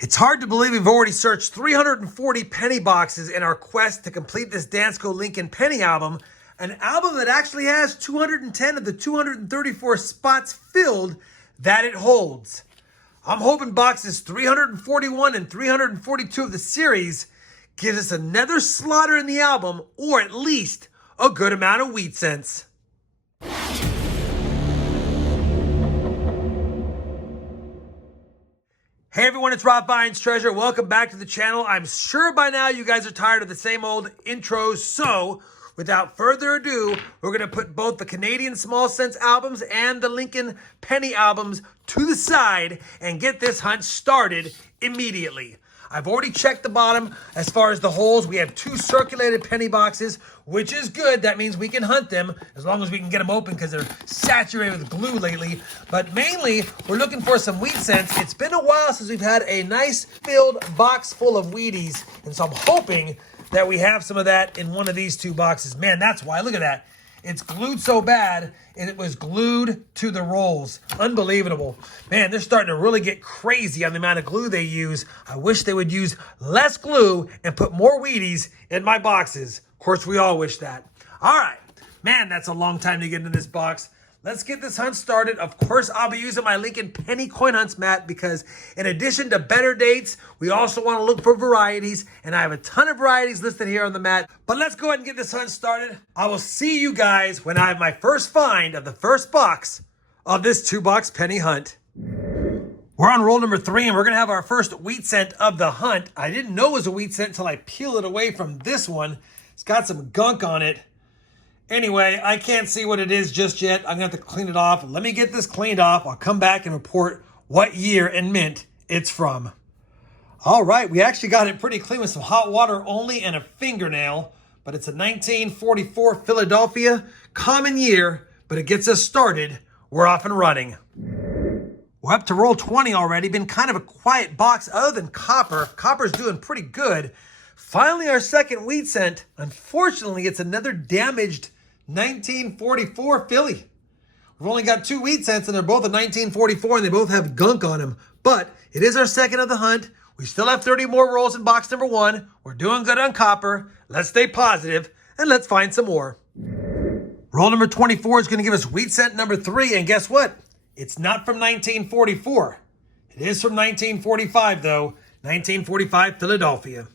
It's hard to believe we've already searched 340 penny boxes in our quest to complete this Dansko Lincoln penny album, an album that actually has 210 of the 234 spots filled that it holds. I'm hoping boxes 341 and 342 of the series gives us another slaughter in the album, or at least a good amount of wheat cents. Hey everyone, it's RobFindsTreasure. Welcome back to the channel. I'm sure by now you guys are tired of the same old intros, so without further ado, we're going to put both the Canadian Small Cents albums and the Lincoln Penny albums to the side and get this hunt started immediately. I've already checked the bottom as far as the holes. We have 2 circulated penny boxes, which is good. That means we can hunt them as long as we can get them open because they're saturated with glue lately. But mainly, we're looking for some wheat cents. It's been a while since we've had a nice filled box full of Wheaties. And so I'm hoping that we have some of that in one of these 2 boxes. Man, that's why. Look at that. It's glued so bad, and it was glued to the rolls. Unbelievable. Man, they're starting to really get crazy on the amount of glue they use. I wish they would use less glue and put more Wheaties in my boxes. Of course, we all wish that. All right. Man, that's a long time to get into this box. Let's get this hunt started. Of course, I'll be using my Lincoln Penny Coin Hunts mat because in addition to better dates, we also want to look for varieties, and I have a ton of varieties listed here on the mat. But let's go ahead and get this hunt started. I will see you guys when I have my first find of the first box of this 2-box penny hunt. We're on roll number 3, and we're going to have our first wheat cent of the hunt. I didn't know it was a wheat cent until I peel it away from this one. It's got some gunk on it. Anyway, I can't see what it is just yet. I'm going to have to clean it off. Let me get this cleaned off. I'll come back and report what year and mint it's from. All right, we actually got it pretty clean with some hot water only and a fingernail. But it's a 1944 Philadelphia, common year, but it gets us started. We're off and running. We're up to roll 20 already. Been kind of a quiet box other than copper. Copper's doing pretty good. Finally, our second wheat cent. Unfortunately, it's another damaged 1944 Philly. We've only got 2 wheat cents, and they're both a 1944, and they both have gunk on them. But it is our second of the hunt. We still have 30 more rolls in box number 1. We're doing good on copper. Let's stay positive, and let's find some more. Roll number 24 is going to give us wheat cent number 3, and guess what? It's not from 1944. It is from 1945, though. 1945 Philadelphia.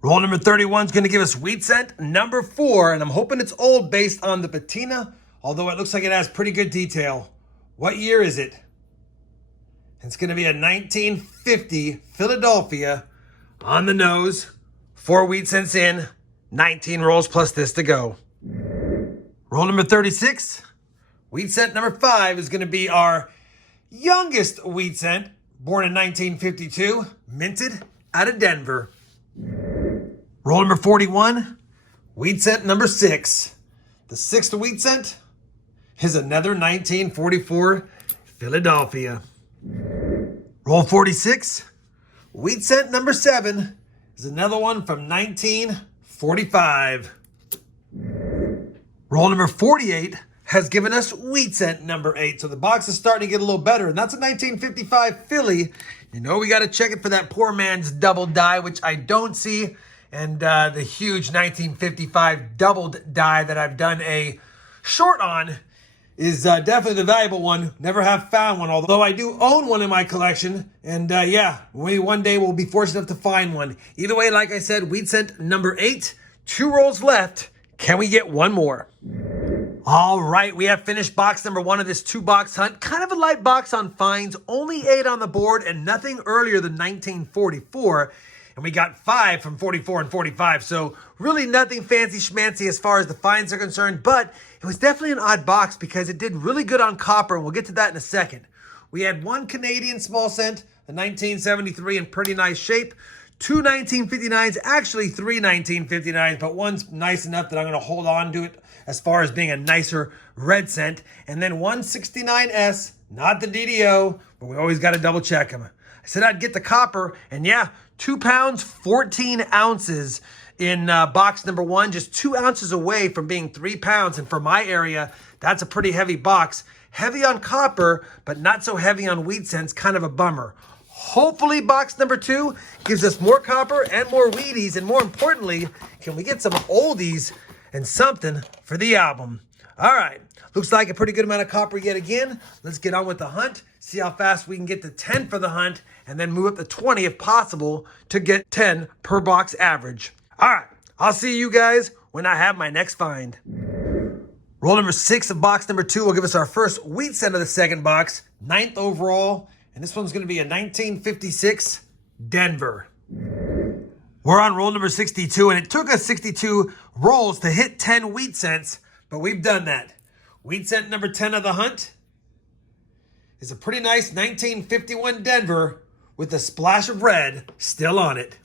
Roll number 31 is going to give us wheat cent number 4, and I'm hoping it's old based on the patina, although it looks like it has pretty good detail. What year is it? It's going to be a 1950 Philadelphia on the nose. 4 wheat cents in, 19 rolls plus this to go. Roll number 36, wheat cent number 5 is going to be our youngest wheat cent, born in 1952, minted out of Denver. Roll number 41, wheat cent number 6. The 6th wheat cent is another 1944 Philadelphia. Roll 46, wheat cent number 7 is another one from 1945. Roll number 48 has given us wheat cent number 8. So the box is starting to get a little better, and that's a 1955 Philly. You know we got to check it for that poor man's double die, which I don't see. And the huge 1955 doubled die that I've done a short on is definitely the valuable one. Never have found one, although I do own one in my collection. And yeah, maybe one day we'll be fortunate enough to find one. Either way, like I said, wheat cent number 8, 2 rolls left. Can we get one more? All right, we have finished box number 1 of this 2-box hunt. Kind of a light box on finds, only 8 on the board and nothing earlier than 1944. And we got 5 from 44 and 45. So really nothing fancy schmancy as far as the finds are concerned. But it was definitely an odd box because it did really good on copper. And we'll get to that in a second. We had 1 Canadian small cent, a 1973 in pretty nice shape. 2 1959s, actually 3 1959s, but one's nice enough that I'm going to hold on to it as far as being a nicer red cent. And then 1 69S, not the DDO, but we always got to double check them. I said I'd get the copper, and yeah, 2 pounds, 14 ounces in box number 1, just 2 ounces away from being 3 pounds. And for my area, that's a pretty heavy box. Heavy on copper, but not so heavy on wheat cents, kind of a bummer. Hopefully box number 2 gives us more copper and more Wheaties. And more importantly, can we get some oldies and something for the album? All right. Looks like a pretty good amount of copper yet again. Let's get on with the hunt. See how fast we can get to 10 for the hunt. And then move up to 20 if possible to get 10 per box average. All right. I'll see you guys when I have my next find. Roll number 6 of box number 2 will give us our first wheat cent of the second box. 9th overall. And this one's going to be a 1956 Denver. We're on roll number 62, and it took us 62 rolls to hit 10 wheat cents, but we've done that. Wheat cent number 10 of the hunt is a pretty nice 1951 Denver with a splash of red still on it.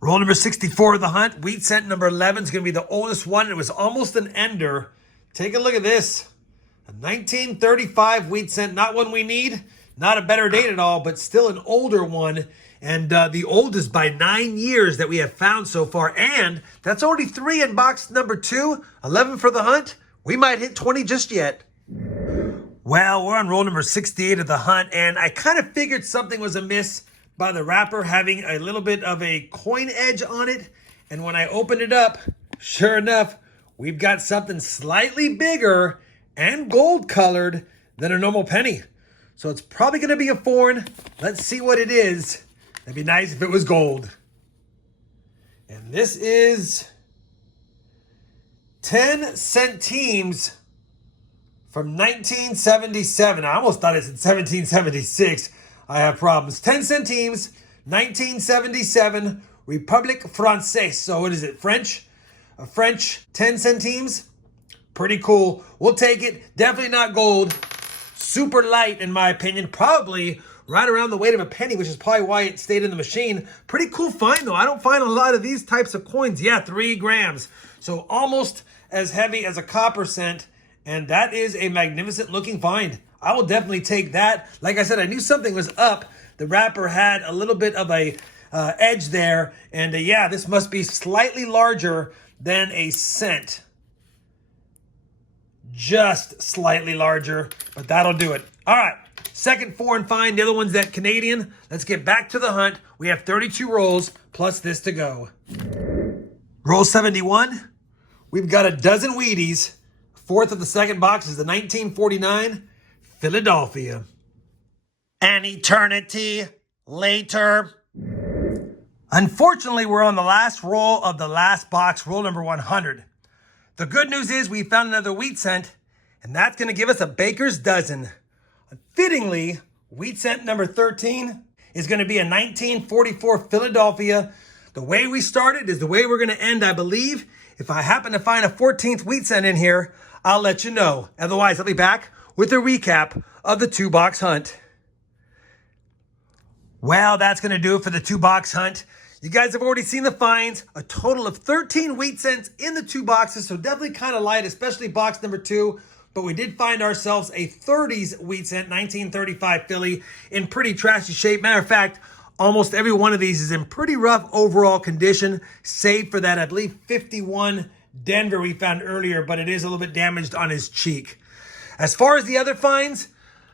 Roll number 64 of the hunt. Wheat cent number 11 is going to be the oldest one. It was almost an ender. Take a look at this. A 1935 wheat cent, not one we need. Not a better date at all, but still an older one. And the oldest by 9 years that we have found so far. And that's only 3 in box number 2. 11 for the hunt. We might hit 20 just yet. Well, we're on roll number 68 of the hunt. And I kind of figured something was amiss by the wrapper having a little bit of a coin edge on it. And when I opened it up, sure enough, we've got something slightly bigger and gold colored than a normal penny. So it's probably going to be a foreign. Let's see what it is. It'd be nice if it was gold. And this is 10 centimes from 1977. I almost thought it said 1776. I have problems. 10 centimes, 1977, Republique Française. So what is it, French? A French 10 centimes? Pretty cool. We'll take it. Definitely not gold. Super light, in my opinion. Probably right around the weight of a penny, which is probably why it stayed in the machine. Pretty cool find, though. I don't find a lot of these types of coins. Yeah, 3 grams. So almost as heavy as a copper cent. And that is a magnificent looking find. I will definitely take that. Like I said, I knew something was up. The wrapper had a little bit of a edge there. And yeah, this must be slightly larger than a cent. Just slightly larger, but that'll do it. All right, second foreign find. The other one's that Canadian. Let's get back to the hunt. We have 32 rolls plus this to go. Roll 71. We've got a dozen Wheaties. 4th of the second box is the 1949 Philadelphia. An eternity later. Unfortunately, we're on the last roll of the last box, roll number 100. The good news is we found another wheat cent, and that's going to give us a baker's dozen. Fittingly, wheat cent number 13 is going to be a 1944 Philadelphia. The way we started is the way we're going to end, I believe. If I happen to find a 14th wheat cent in here, I'll let you know. Otherwise, I'll be back with a recap of the 2-box hunt. Well, that's going to do it for the 2-box hunt. You guys have already seen the finds, a total of 13 wheat cents in the 2 boxes, so definitely kind of light, especially box number 2. But we did find ourselves a 30s wheat cent, 1935 Philly, in pretty trashy shape. Matter of fact, almost every one of these is in pretty rough overall condition, save for that, I believe, 51 Denver we found earlier, but it is a little bit damaged on his cheek. As far as the other finds,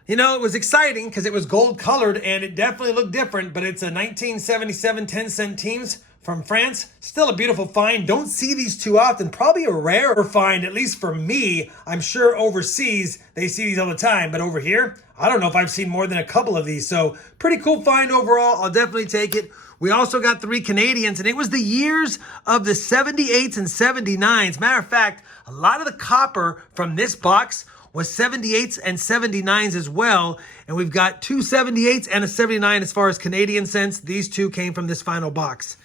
you know, it was exciting because it was gold colored and it definitely looked different, but it's a 1977 10 centimes from France. Still a beautiful find. Don't see these too often. Probably a rarer find, at least for me. I'm sure overseas they see these all the time, but over here, I don't know if I've seen more than a couple of these. So pretty cool find overall. I'll definitely take it. We also got 3 Canadians, and it was the years of the 78s and 79s. Matter of fact, a lot of the copper from this box was 78s and 79s as well. And we've got 2 78s and a 79 as far as Canadian cents. These 2 came from this final box.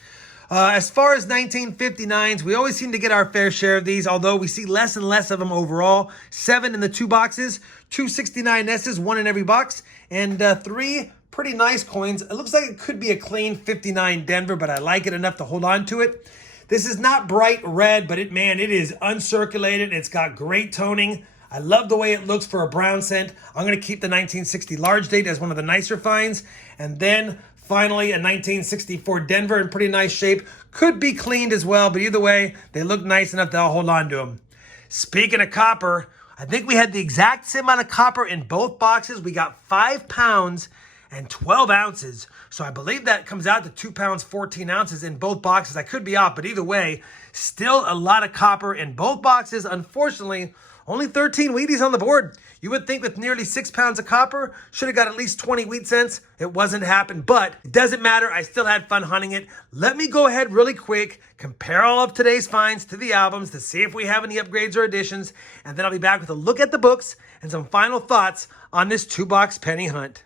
As far as 1959s, we always seem to get our fair share of these, although we see less and less of them overall. 7 in the 2 boxes, 2 69S's, 1 in every box, and 3 pretty nice coins. It looks like it could be a clean 59 Denver, but I like it enough to hold on to it. This is not bright red, but it is uncirculated. It's got great toning. I love the way it looks for a brown cent. I'm going to keep the 1960 large date as one of the nicer finds. And then finally a 1964 Denver in pretty nice shape. Could be cleaned as well, but either way, they look nice enough that I'll hold on to them. Speaking of copper, I think we had the exact same amount of copper in both boxes. We got 5 pounds and 12 ounces. So I believe that comes out to 2 pounds, 14 ounces in both boxes. I could be off, but either way, still a lot of copper in both boxes. Unfortunately, only 13 Wheaties on the board. You would think with nearly 6 pounds of copper, should have got at least 20 wheat cents. It wasn't happen, but it doesn't matter. I still had fun hunting it. Let me go ahead really quick, compare all of today's finds to the albums to see if we have any upgrades or additions, and then I'll be back with a look at the books and some final thoughts on this 2-box penny hunt.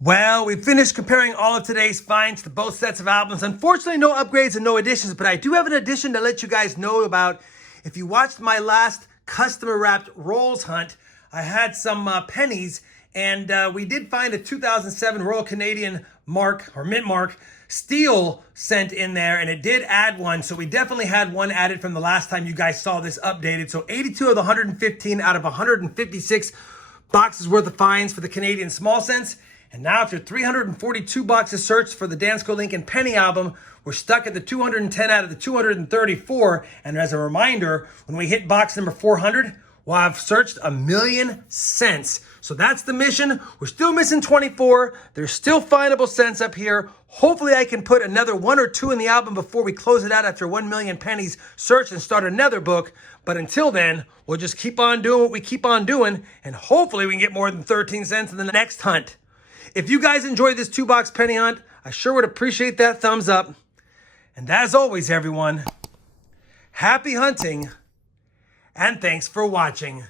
Well, we finished comparing all of today's finds to both sets of albums. Unfortunately, no upgrades and no additions, but I do have an addition to let you guys know about. If you watched my last customer wrapped rolls hunt, I had some pennies, and we did find a 2007 Royal Canadian mark or mint mark steel cent in there, and it did add one. So we definitely had one added from the last time you guys saw this updated. So 82 of the 115 out of 156 boxes worth of finds for the Canadian small cents. And now after 342 boxes searched for the Dansko Lincoln Penny album, we're stuck at the 210 out of the 234. And as a reminder, when we hit box number 400, we'll have searched 1,000,000 cents. So that's the mission. We're still missing 24. There's still findable cents up here. Hopefully I can put another 1 or 2 in the album before we close it out after 1,000,000 pennies searched and start another book. But until then, we'll just keep on doing what we keep on doing. And hopefully we can get more than 13 cents in the next hunt. If you guys enjoyed this 2-box penny hunt, I sure would appreciate that thumbs up. And as always, everyone, happy hunting, and thanks for watching.